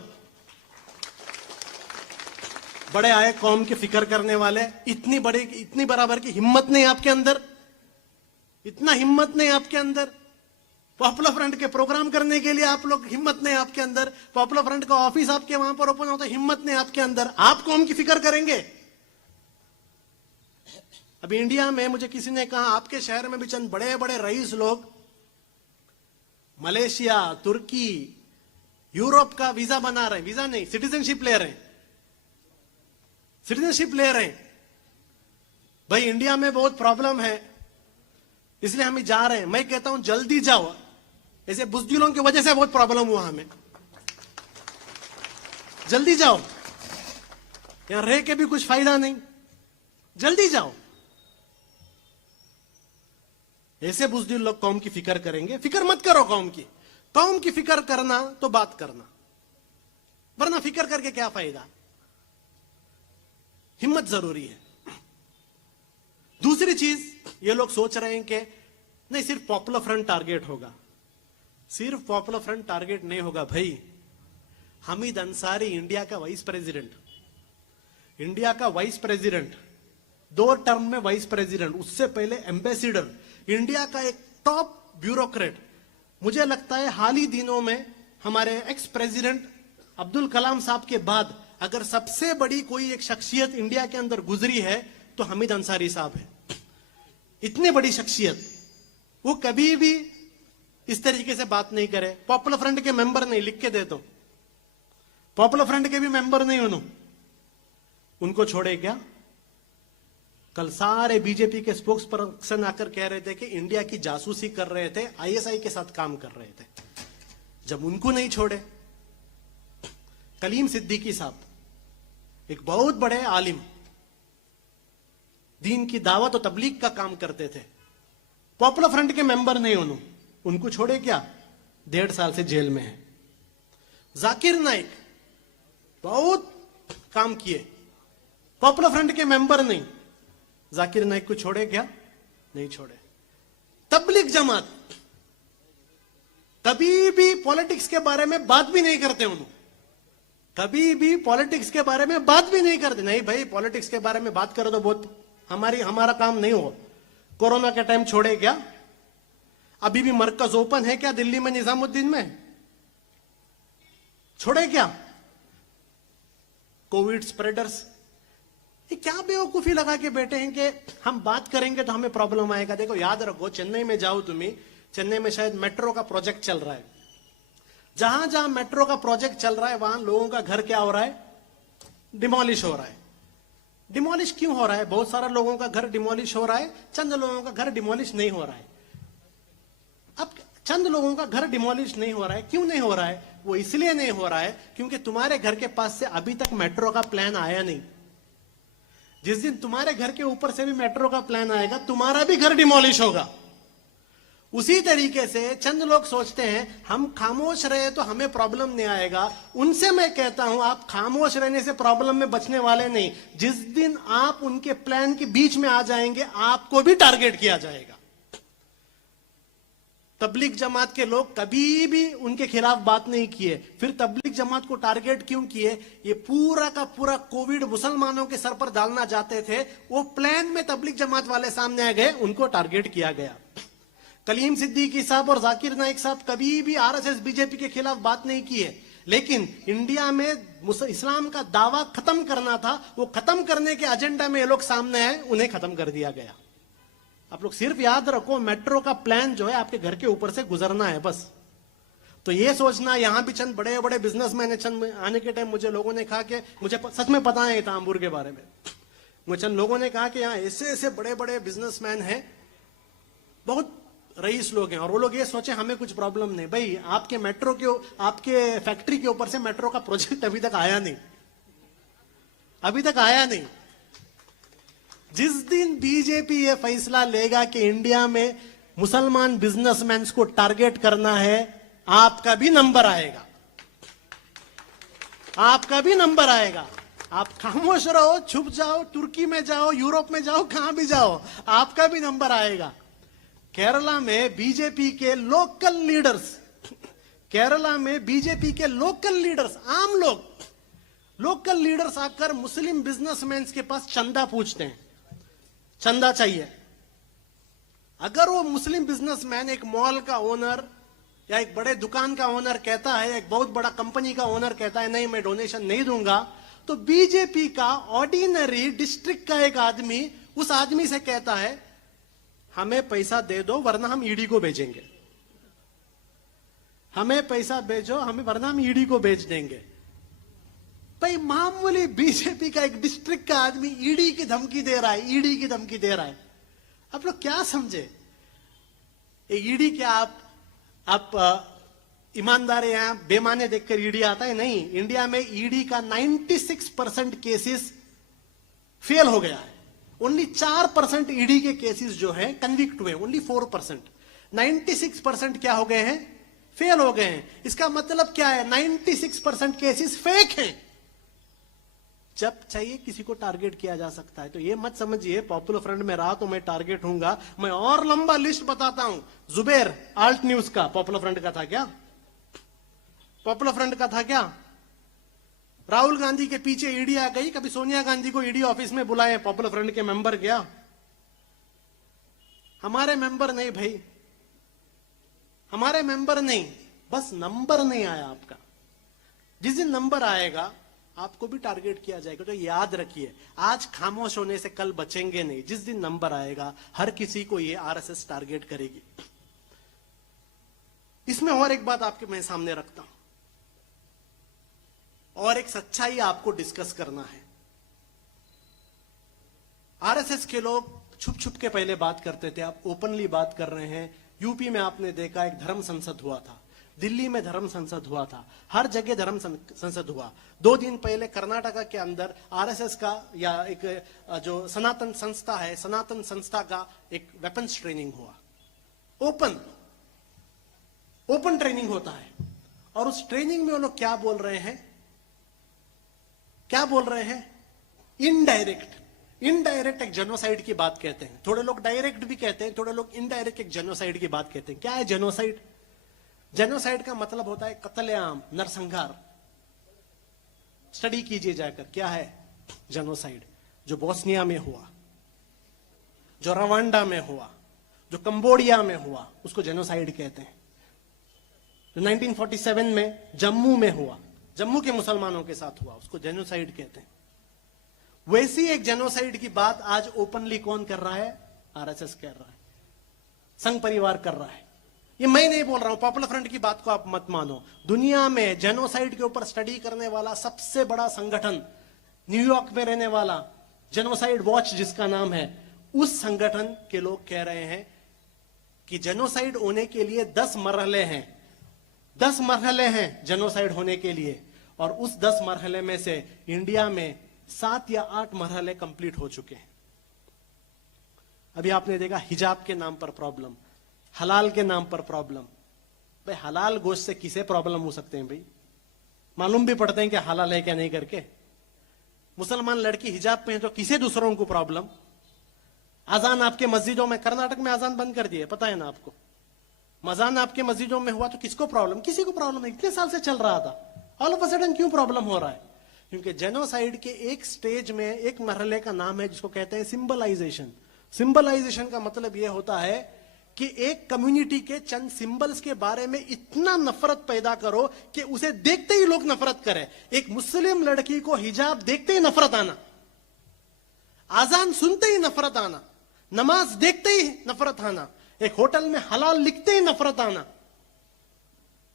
बड़े आए कौम की फिक्र करने वाले, इतनी बराबर की हिम्मत नहीं आपके अंदर, इतना हिम्मत नहीं आपके अंदर। पॉपुलर फ्रंट के प्रोग्राम करने के लिए आप लोग, हिम्मत नहीं आपके अंदर। पॉपुलर फ्रंट का ऑफिस आपके वहां पर ओपन होता है, हिम्मत नहीं आपके अंदर। आप कौम की फिक्र करेंगे? अभी इंडिया में मुझे किसी ने कहा आपके शहर में भी चंद बड़े बड़े रईस लोग मलेशिया, तुर्की, यूरोप का वीजा बना रहे हैं, वीजा नहीं सिटीजनशिप ले रहे हैं, सिटीजनशिप ले रहे हैं। भाई इंडिया में बहुत प्रॉब्लम है इसलिए हम जा रहे हैं। मैं कहता हूं जल्दी जाओ, ऐसे बुजदिलों की वजह से बहुत प्रॉब्लम हुआ हमें। जल्दी जाओ, यहां रह के भी कुछ फायदा नहीं, जल्दी जाओ। ऐसे बुजदिल लोग कौम की फिक्र करेंगे? फिक्र मत करो कौम की। कौम की फिक्र करना तो बात करना, वरना फिक्र करके क्या फायदा। हिम्मत जरूरी है। दूसरी चीज, ये लोग सोच रहे हैं कि नहीं सिर्फ पॉपुलर फ्रंट टारगेट होगा। सिर्फ पॉपुलर फ्रंट टारगेट नहीं होगा भाई। हामिद अंसारी इंडिया का वाइस प्रेसिडेंट, इंडिया का वाइस प्रेसिडेंट, 2 टर्म में वाइस प्रेसिडेंट, उससे पहले एम्बेसडर, इंडिया का एक टॉप ब्यूरोक्रेट। मुझे लगता है हाल ही दिनों में हमारे एक्स प्रेसिडेंट अब्दुल कलाम साहब के बाद अगर सबसे बड़ी कोई एक शख्सियत इंडिया के अंदर गुजरी है तो हामिद अंसारी साहब है। इतनी बड़ी शख्सियत, वो कभी भी इस तरीके से बात नहीं करे। पॉपुलर फ्रंट के मेंबर नहीं, लिख के दे दो, पॉपुलर फ्रंट के भी मेंबर नहीं उनको छोड़े क्या? कल सारे बीजेपी के स्पोक्स पर्सन आकर कह रहे थे कि इंडिया की जासूसी कर रहे थे, आईएसआई के साथ काम कर रहे थे। जब उनको नहीं छोड़े, कलीम सिद्दीकी साहब एक बहुत बड़े आलिम, दीन की दावत और तबलीग का काम करते थे, पॉपुलर फ्रंट के मेंबर नहीं उनको छोड़े क्या? 1.5 साल से जेल में है। जाकिर नाइक बहुत काम किए, पॉपुलर फ्रंट के मेंबर नहीं, जाकिर नाइक को छोड़े क्या? नहीं छोड़े। तबलीग जमात कभी भी पॉलिटिक्स के बारे में बात भी नहीं करते कभी भी पॉलिटिक्स के बारे में बात भी नहीं करते। नहीं भाई, पॉलिटिक्स के बारे में बात करो तो बहुत हमारा काम नहीं हो। कोरोना के टाइम छोड़े क्या? अभी भी मरकज ओपन है क्या दिल्ली में, निजामुद्दीन में? छोड़े क्या? कोविड स्प्रेडर्स, ये क्या बेवकूफी लगा के बैठे हैं कि हम बात करेंगे तो हमें प्रॉब्लम आएगा। देखो याद रखो, चेन्नई में जाओ तुम्हें, चेन्नई में शायद मेट्रो का प्रोजेक्ट चल रहा है। जहां जहां मेट्रो का प्रोजेक्ट चल रहा है वहां लोगों का घर क्या हो रहा है? डिमोलिश हो रहा है। डिमोलिश क्यों हो रहा है? बहुत सारे लोगों का घर डिमोलिश हो रहा है, चंद लोगों का घर डिमोलिश नहीं हो रहा है। अब चंद लोगों का घर डिमोलिश नहीं हो रहा है, क्यों नहीं हो रहा है? वो इसलिए नहीं हो रहा है क्योंकि तुम्हारे घर के पास से अभी तक मेट्रो का प्लान आया नहीं। जिस दिन तुम्हारे घर के ऊपर से भी मेट्रो का प्लान आएगा, तुम्हारा भी घर डिमोलिश होगा। उसी तरीके से चंद लोग सोचते हैं हम खामोश रहे तो हमें प्रॉब्लम नहीं आएगा। उनसे मैं कहता हूं, आप खामोश रहने से प्रॉब्लम में बचने वाले नहीं। जिस दिन आप उनके प्लान के बीच में आ जाएंगे, आपको भी टारगेट किया जाएगा। तबलीग जमात के लोग कभी भी उनके खिलाफ बात नहीं किए, फिर तबलीग जमात को टारगेट क्यों किए? ये पूरा का पूरा कोविड मुसलमानों के सर पर डालना चाहते थे, वो प्लान में तबलीग जमात वाले सामने आ गए, उनको टारगेट किया गया। कलीम सिद्दीकी साहब और जाकिर नाइक साहब कभी भी आरएसएस बीजेपी के खिलाफ बात नहीं किए, लेकिन इंडिया में इस्लाम का दावा खत्म करना था, वो खत्म करने के एजेंडा में ये लोग सामने आए, उन्हें खत्म कर दिया गया। आप लोग सिर्फ याद रखो, मेट्रो का प्लान जो है आपके घर के ऊपर से गुजरना है बस। तो ये सोचना, यहां भी चंद बड़े बड़े बिजनेसमैन चंद आने के टाइम मुझे लोगों ने कहा कि मुझे सच में पता है तांबूर के बारे में, मुझे चंद लोगों ने कहा कि यहाँ ऐसे ऐसे बड़े बड़े बिजनेसमैन हैं, बहुत रईस लोग हैं, और वो लोग ये सोचे हमें कुछ प्रॉब्लम नहीं। भाई आपके मेट्रो के, आपके फैक्ट्री के ऊपर से मेट्रो का प्रोजेक्ट अभी तक आया नहीं, अभी तक आया नहीं। जिस दिन बीजेपी ये फैसला लेगा कि इंडिया में मुसलमान बिजनेसमैन को टारगेट करना है, आपका भी नंबर आएगा, आपका भी नंबर आएगा। आप खामोश रहो, छुप जाओ, तुर्की में जाओ, यूरोप में जाओ, कहां भी जाओ, आपका भी नंबर आएगा। केरला में बीजेपी के लोकल लीडर्स, केरला में बीजेपी के लोकल लीडर्स, आम लोग, लोकल लीडर्स आकर मुस्लिम बिजनेसमैन के पास चंदा पूछते हैं, चंदा चाहिए। अगर वो मुस्लिम बिजनेसमैन एक मॉल का ओनर या एक बड़े दुकान का ओनर कहता है, एक बहुत बड़ा कंपनी का ओनर कहता है नहीं मैं डोनेशन नहीं दूंगा, तो बीजेपी का ऑर्डिनरी डिस्ट्रिक्ट का एक आदमी उस आदमी से कहता है हमें पैसा दे दो वरना हम ईडी को भेजेंगे, हमें पैसा भेजो, हमें वरना हम ईडी को भेज देंगे। भाई मामूली बीजेपी का एक डिस्ट्रिक्ट का आदमी ईडी की धमकी दे रहा है, ईडी की धमकी दे रहा है। आप लोग क्या समझे? ईडी क्या आप ईमानदार या बेमाने देखकर ईडी आता है? नहीं, इंडिया में ईडी का 96% केसेस फेल हो गया है। ओनली 4% ईडी के केसेस जो हैं कन्विक्ट हुए, ओनली 4%। 96% क्या हो गए हैं? फेल हो गए हैं। इसका मतलब क्या है? 96% केसेस फेक हैं। जब चाहिए किसी को टारगेट किया जा सकता है। तो ये मत समझिए पॉपुलर फ्रंट में रहा तो मैं टारगेट हूंगा। मैं और लंबा लिस्ट बताता हूं। जुबैर आल्ट न्यूज का पॉपुलर फ्रंट का था क्या? पॉपुलर फ्रंट का था क्या? राहुल गांधी के पीछे ईडी आ गई, कभी सोनिया गांधी को ईडी ऑफिस में बुलाए, पॉपुलर फ्रंट के मेंबर गया? हमारे मेंबर नहीं भाई, हमारे मेंबर नहीं। बस नंबर नहीं आया आपका। जिस दिन नंबर आएगा आपको भी टारगेट किया जाएगा। तो याद रखिए, आज खामोश होने से कल बचेंगे नहीं। जिस दिन नंबर आएगा हर किसी को ये आरएसएस टारगेट करेगी। इसमें और एक बात आपके मैं सामने रखता हूं और एक सच्चाई आपको डिस्कस करना है। आरएसएस के लोग छुप छुप के पहले बात करते थे, आप ओपनली बात कर रहे हैं। यूपी में आपने देखा एक धर्म संसद हुआ था, दिल्ली में धर्म संसद हुआ था, हर जगह धर्म संसद हुआ। 2 दिन पहले कर्नाटका के अंदर आरएसएस का या एक जो सनातन संस्था है, सनातन संस्था का एक वेपन्स ट्रेनिंग हुआ। ओपन ट्रेनिंग होता है और उस ट्रेनिंग में वो लोग क्या बोल रहे हैं, इनडायरेक्ट एक जेनोसाइड की बात कहते हैं। थोड़े लोग डायरेक्ट भी कहते हैं, थोड़े लोग इनडायरेक्ट एक जेनोसाइड की बात कहते हैं। क्या है जेनोसाइड? जेनोसाइड का मतलब होता है कत्लेआम, नरसंहार। स्टडी कीजिए जाकर क्या है जेनोसाइड। जो बोस्निया में हुआ, जो रवांडा में हुआ, जो कंबोडिया में हुआ, उसको जेनोसाइड कहते हैं। जो 1947 में जम्मू में हुआ, जम्मू के मुसलमानों के साथ हुआ, उसको जेनोसाइड कहते हैं। वैसी एक जेनोसाइड की बात आज ओपनली कौन कर रहा है? आरएसएस कर रहा है, संघ परिवार कर रहा है। ये मैं नहीं बोल रहा हूं, पॉपुलर फ्रंट की बात को आप मत मानो। दुनिया में जेनोसाइड के ऊपर स्टडी करने वाला सबसे बड़ा संगठन, न्यूयॉर्क में रहने वाला जेनोसाइड वॉच जिसका नाम है, उस संगठन के लोग कह रहे हैं कि जेनोसाइड होने के लिए 10 मरहले हैं। 10 मरहले हैं जेनोसाइड होने के लिए, और उस 10 मरहले में से इंडिया में 7 या 8 मरहले कंप्लीट हो चुके हैं। अभी आपने देखा हिजाब के नाम पर प्रॉब्लम, हलाल के नाम पर प्रॉब्लम। भाई हलाल गोश्त से किसे प्रॉब्लम हो सकते हैं? भाई मालूम भी पड़ते हैं कि हलाल है क्या नहीं करके। मुसलमान लड़की हिजाब पहने तो किसे दूसरों को प्रॉब्लम? अजान आपके मस्जिदों में, कर्नाटक में अजान बंद कर दिए, पता है ना आपको। अजान आपके मस्जिदों में हुआ तो किसको प्रॉब्लम? किसी को प्रॉब्लम नहीं, इतने साल से चल रहा था। ऑल ऑफ अ सडन क्यों प्रॉब्लम हो रहा है? क्योंकि जेनोसाइड के एक स्टेज में एक मरहले का नाम है जिसको कहते हैं सिंबलाइजेशन। सिंबलाइजेशन का मतलब यह होता है कि एक कम्युनिटी के चंद सिंबल्स के बारे में इतना नफरत पैदा करो कि उसे देखते ही लोग नफरत करें। एक मुस्लिम लड़की को हिजाब देखते ही नफरत आना, आजान सुनते ही नफरत आना, नमाज देखते ही नफरत आना, एक होटल में हलाल लिखते ही नफरत आना।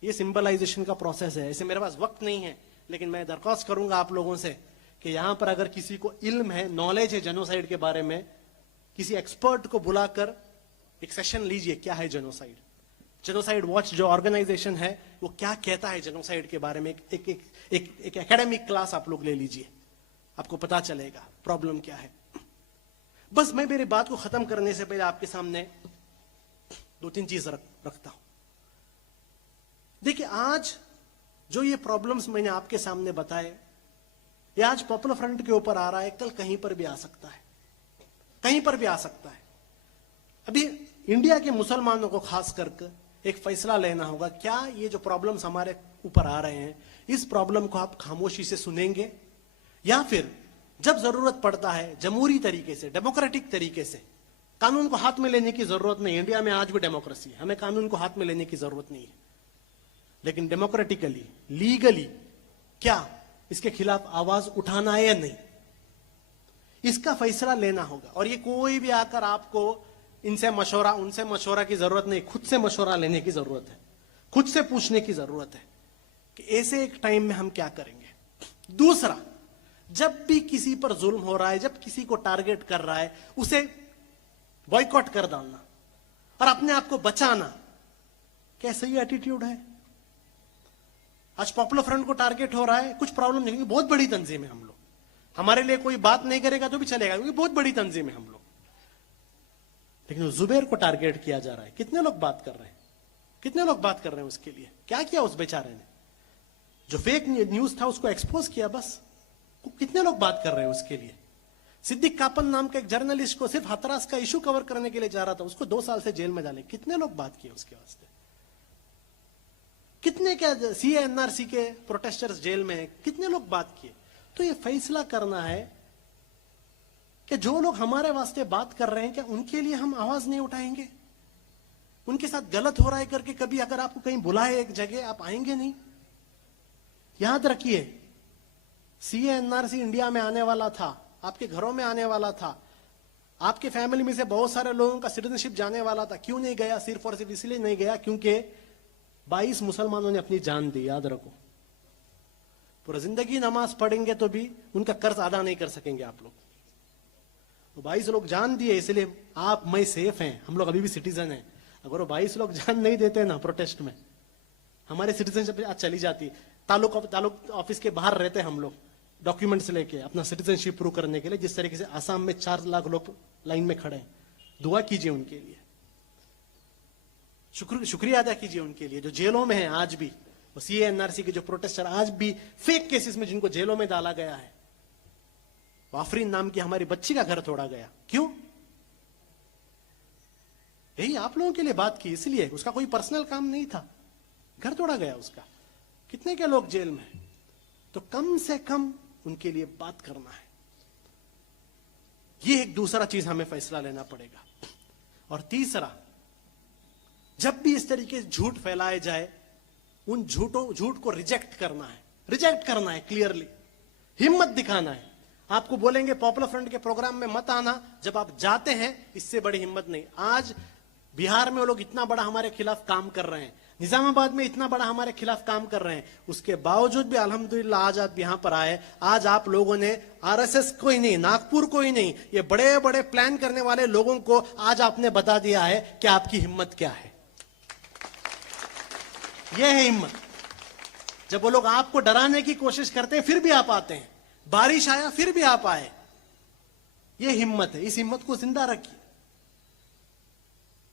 यह सिंबलाइजेशन का प्रोसेस है। ऐसे मेरे पास वक्त नहीं है, लेकिन मैं दरख्वास्त करूंगा आप लोगों से कि यहां पर अगर किसी को इल्म है, नॉलेज है जेनोसाइड के बारे में, किसी एक्सपर्ट को बुलाकर एक सेशन लीजिए। क्या है जेनोसाइड? जेनोसाइड वॉच जो ऑर्गेनाइजेशन है वो क्या कहता है जेनोसाइड के बारे में, एक एकेडमिक क्लास आप लोग ले लीजिए, आपको पता चलेगा प्रॉब्लम क्या है। बस मैं मेरी बात को खत्म करने से पहले आपके सामने 2-3 चीज रखता हूं। देखिए, आज जो ये प्रॉब्लम्स मैंने आपके सामने बताए, ये आज पॉपुलर फ्रंट के ऊपर आ रहा है, कल कहीं पर भी आ सकता है, कहीं पर भी आ सकता है। अभी इंडिया के मुसलमानों को खास करके एक फैसला लेना होगा। क्या ये जो प्रॉब्लम्स हमारे ऊपर आ रहे हैं, इस प्रॉब्लम को आप खामोशी से सुनेंगे, या फिर जब जरूरत पड़ता है जमहूरी तरीके से, डेमोक्रेटिक तरीके से, कानून को हाथ में लेने की जरूरत नहीं। इंडिया में आज भी डेमोक्रेसी है, हमें कानून को हाथ में लेने की जरूरत नहीं है, लेकिन डेमोक्रेटिकली, लीगली क्या इसके खिलाफ आवाज उठाना है या नहीं, इसका फैसला लेना होगा। और ये कोई भी आकर आपको इनसे मशवरा, उनसे मशवरा की जरूरत नहीं, खुद से मशवरा लेने की जरूरत है, खुद से पूछने की जरूरत है कि ऐसे एक टाइम में हम क्या करेंगे। दूसरा, जब भी किसी पर जुल्म हो रहा है, जब किसी को टारगेट कर रहा है, उसे बॉयकॉट कर डालना और अपने आप को बचाना, क्या सही एटीट्यूड है? आज पॉपुलर फ्रंट को टारगेट हो रहा है, कुछ प्रॉब्लम नहीं, बहुत बड़ी तंजीम है हम लोग, हमारे लिए कोई बात नहीं करेगा तो भी चलेगा, क्योंकि बहुत बड़ी तंजीम है हम लोग। लेकिन जुबैर को टारगेट किया जा रहा है, कितने लोग बात कर रहे हैं, कितने लोग बात कर रहे हैं उसके लिए? क्या किया उस बेचारे ने? जो फेक न्यूज था उसको एक्सपोज किया, बस। कितने लोग बात कर रहे हैं उसके लिए? सिद्दीक कापन नाम का एक जर्नलिस्ट को सिर्फ हाथरस का इशू कवर करने के लिए जा रहा था, उसको 2 साल से जेल में डाले। कितने लोग बात किए उसके वास्ते? कितने क्या CNRC के प्रोटेस्टर्स जेल में हैं, कितने लोग बात किए? तो ये फैसला करना है कि जो लोग हमारे वास्ते बात कर रहे हैं, क्या उनके लिए हम आवाज नहीं उठाएंगे? उनके साथ गलत हो रहा है करके कभी अगर आपको कहीं बुलाए एक जगह, आप आएंगे नहीं? याद रखिए, सीए एनआरसी इंडिया में आने वाला था, आपके घरों में आने वाला था, आपके फैमिली में से बहुत सारे लोगों का सिटीजनशिप जाने वाला था। क्यों नहीं गया? सिर्फ और सिर्फ इसलिए नहीं गया क्योंकि 22 मुसलमानों ने अपनी जान दी। याद रखो, पूरा जिंदगी नमाज पढ़ेंगे तो भी उनका कर्ज अदा नहीं कर सकेंगे आप लोग। तो 22 लोग जान दिए, इसलिए आप मैं सेफ हैं, हम लोग अभी भी सिटीजन हैं। अगर वो 22 लोग जान नहीं देते ना प्रोटेस्ट में, हमारे सिटीजनशिप आज चली जाती। तालुक ऑफिस के बाहर रहते हम लोग डॉक्यूमेंट्स लेके अपना सिटीजनशिप प्रूव करने के लिए, जिस तरीके से आसाम में 4 लाख लोग लाइन में खड़े हैं। दुआ कीजिए उनके लिए, शुक्रिया अदा कीजिए उनके लिए जो जेलों में हैं आज भी। वो सीए एनआरसी के जो प्रोटेस्टर आज भी फेक केसेस में जिनको जेलों में डाला गया है। आफरीन नाम की हमारी बच्ची का घर तोड़ा गया, क्यों? यही आप लोगों के लिए बात की, इसलिए उसका कोई पर्सनल काम नहीं था, घर तोड़ा गया उसका। कितने के लोग जेल में? तो कम से कम उनके लिए बात करना है। यह एक दूसरा चीज हमें फैसला लेना पड़ेगा। और तीसरा, जब भी इस तरीके से झूठ फैलाए जाए, उन झूठ को रिजेक्ट करना है क्लियरली, हिम्मत दिखाना है। आपको बोलेंगे पॉपुलर फ्रंट के प्रोग्राम में मत आना, जब आप जाते हैं इससे बड़ी हिम्मत नहीं। आज बिहार में वो लोग इतना बड़ा हमारे खिलाफ काम कर रहे हैं, निजामाबाद में इतना बड़ा हमारे खिलाफ काम कर रहे हैं, उसके बावजूद भी अल्हम्दुलिल्लाह आज आप यहां पर आए। आज आप लोगों ने आरएसएस को ही नहीं, नागपुर को ही नहीं, ये बड़े बड़े प्लान करने वाले लोगों को आज आपने बता दिया है कि आपकी हिम्मत क्या है। यह है हिम्मत। जब वो लोग आपको डराने की कोशिश करते हैं फिर भी आप आते हैं, बारिश आया फिर भी आप आए, यह हिम्मत है। इस हिम्मत को जिंदा रखिए।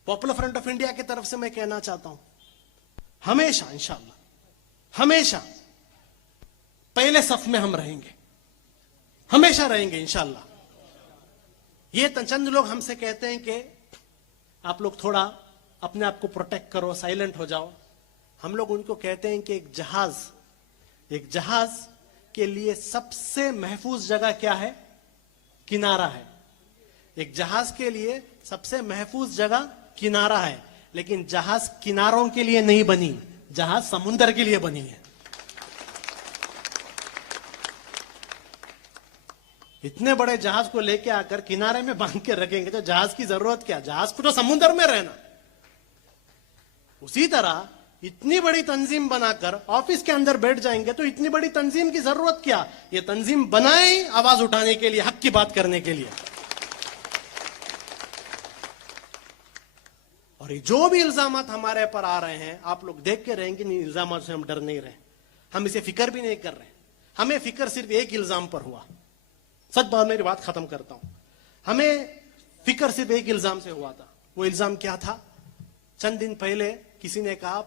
पॉपुलर फ्रंट ऑफ इंडिया की तरफ से मैं कहना चाहता हूं, हमेशा इंशाअल्लाह हमेशा पहले सफ में हम रहेंगे, हमेशा रहेंगे इंशाअल्लाह। ये चंद लोग हमसे कहते हैं कि आप लोग थोड़ा अपने आप को प्रोटेक्ट करो, साइलेंट हो जाओ। हम लोग उनको कहते हैं कि एक जहाज के लिए सबसे महफूज जगह क्या है? किनारा है। एक जहाज के लिए सबसे महफूज जगह किनारा है, लेकिन जहाज किनारों के लिए नहीं बनी, जहाज समुद्र के लिए बनी है। इतने बड़े जहाज को लेके आकर किनारे में बांध के रखेंगे तो जहाज की जरूरत क्या? जहाज को तो समुद्र में रहना। उसी तरह इतनी बड़ी तंजीम बनाकर ऑफिस के अंदर बैठ जाएंगे तो इतनी बड़ी तंजीम की जरूरत क्या? ये तंजीम बनाए आवाज उठाने के लिए, हक की बात करने के लिए। और जो भी इल्जामात हमारे पर आ रहे हैं, आप लोग देख के रहेंगे, इन इल्जामात से हम डर नहीं रहे, हम इसे फिक्र भी नहीं कर रहे। हमें फिक्र सिर्फ एक इल्जाम पर हुआ। सच बात, मेरी बात खत्म करता हूं। हमें फिक्र सिर्फ एक इल्जाम से हुआ था। वो इल्जाम क्या था? चंद दिन पहले किसी ने कहा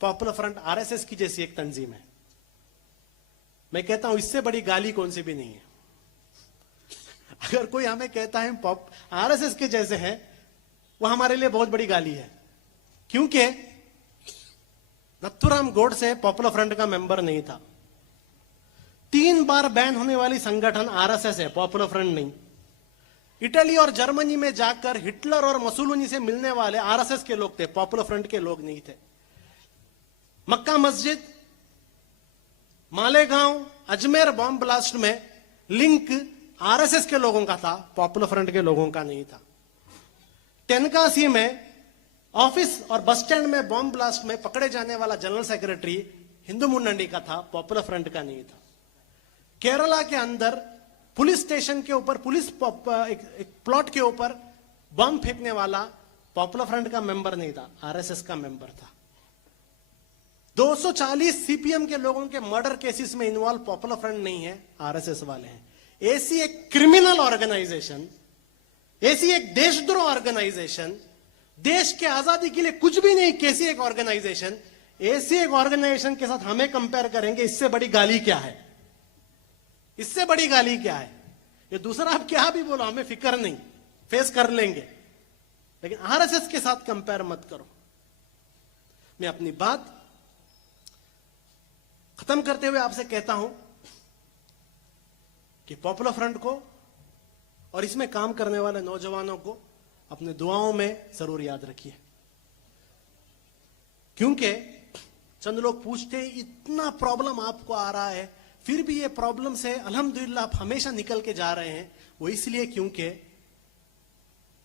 पॉपुलर फ्रंट आरएसएस की जैसी एक तंजीम है। मैं कहता हूं इससे बड़ी गाली कौन सी भी नहीं है। अगर कोई हमें कहता है आरएसएस के जैसे हैं, वो हमारे लिए बहुत बड़ी गाली है। क्योंकि नथुराम गोडसे पॉपुलर फ्रंट का मेंबर नहीं था। 3 बार बैन होने वाली संगठन आरएसएस है, पॉपुलर फ्रंट नहीं। इटली और जर्मनी में जाकर हिटलर और मुसोलिनी से मिलने वाले आरएसएस के लोग थे, पॉपुलर फ्रंट के लोग नहीं थे। मक्का मस्जिद, मालेगांव, अजमेर बॉम्ब ब्लास्ट में लिंक आरएसएस के लोगों का था, पॉपुलर फ्रंट के लोगों का नहीं था। तेनकासी में ऑफिस और बस स्टैंड में बॉम्ब ब्लास्ट में पकड़े जाने वाला जनरल सेक्रेटरी हिंदू मुन्नंडी का था, पॉपुलर फ्रंट का नहीं था। केरला के अंदर पुलिस स्टेशन के ऊपर, एक प्लॉट के ऊपर बम फेंकने वाला पॉपुलर फ्रंट का मेंबर नहीं था, आरएसएस का मेंबर था। 240 सीपीएम के लोगों के मर्डर केसेस में इन्वॉल्व पॉपुलर फ्रंट नहीं है, आरएसएस वाले हैं। ऐसी एक क्रिमिनल ऑर्गेनाइजेशन, ऐसी एक देशद्रोह ऑर्गेनाइजेशन, देश के आजादी के लिए कुछ भी नहीं कैसी एक ऑर्गेनाइजेशन, ऐसी एक ऑर्गेनाइजेशन के साथ हमें कंपेयर करेंगे, इससे बड़ी गाली क्या है? इससे बड़ी गाली क्या है? ये दूसरा आप क्या भी बोलो, हमें फिक्र नहीं, फेस कर लेंगे, लेकिन आरएसएस के साथ कंपेयर मत करो। मैं अपनी बात खत्म करते हुए आपसे कहता हूं कि पॉपुलर फ्रंट को और इसमें काम करने वाले नौजवानों को अपने दुआओं में जरूर याद रखिए। क्योंकि चंद लोग पूछते हैं इतना प्रॉब्लम आपको आ रहा है, फिर भी ये प्रॉब्लम से अल्हम्दुलिल्लाह आप हमेशा निकल के जा रहे हैं। वो इसलिए क्योंकि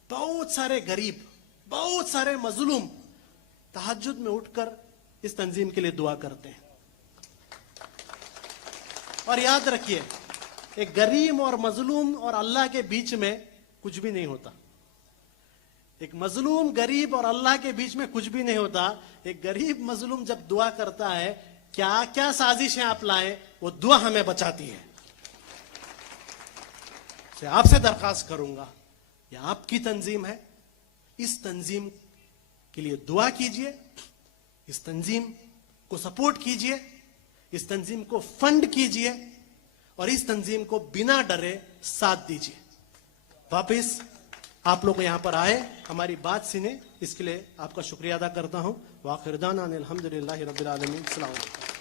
बहुत सारे गरीब, बहुत सारे मजलूम तहज्जुद में उठकर इस तंजीम के लिए दुआ करते हैं। और याद रखिए, एक गरीब और मजलूम और अल्लाह के बीच में कुछ भी नहीं होता। एक मजलूम, गरीब और अल्लाह के बीच में कुछ भी नहीं होता। एक गरीब मजलूम जब दुआ करता है, क्या क्या साजिशें आप लाएं, वो दुआ हमें बचाती है। से आपसे दरखास्त करूंगा, यह आपकी तंजीम है, इस तंजीम के लिए दुआ कीजिए, इस तंजीम को सपोर्ट कीजिए, इस तंजीम को फंड कीजिए और इस तंजीम को बिना डरे साथ दीजिए। वापिस आप लोग यहां पर आए, हमारी बात सुने, इसके लिए आपका शुक्रिया अदा करता हूं। वाखिर दाना अनिल हम्दुलिल्लाहि रब्बिल आलमीन। अस्सलाम वालेकुम।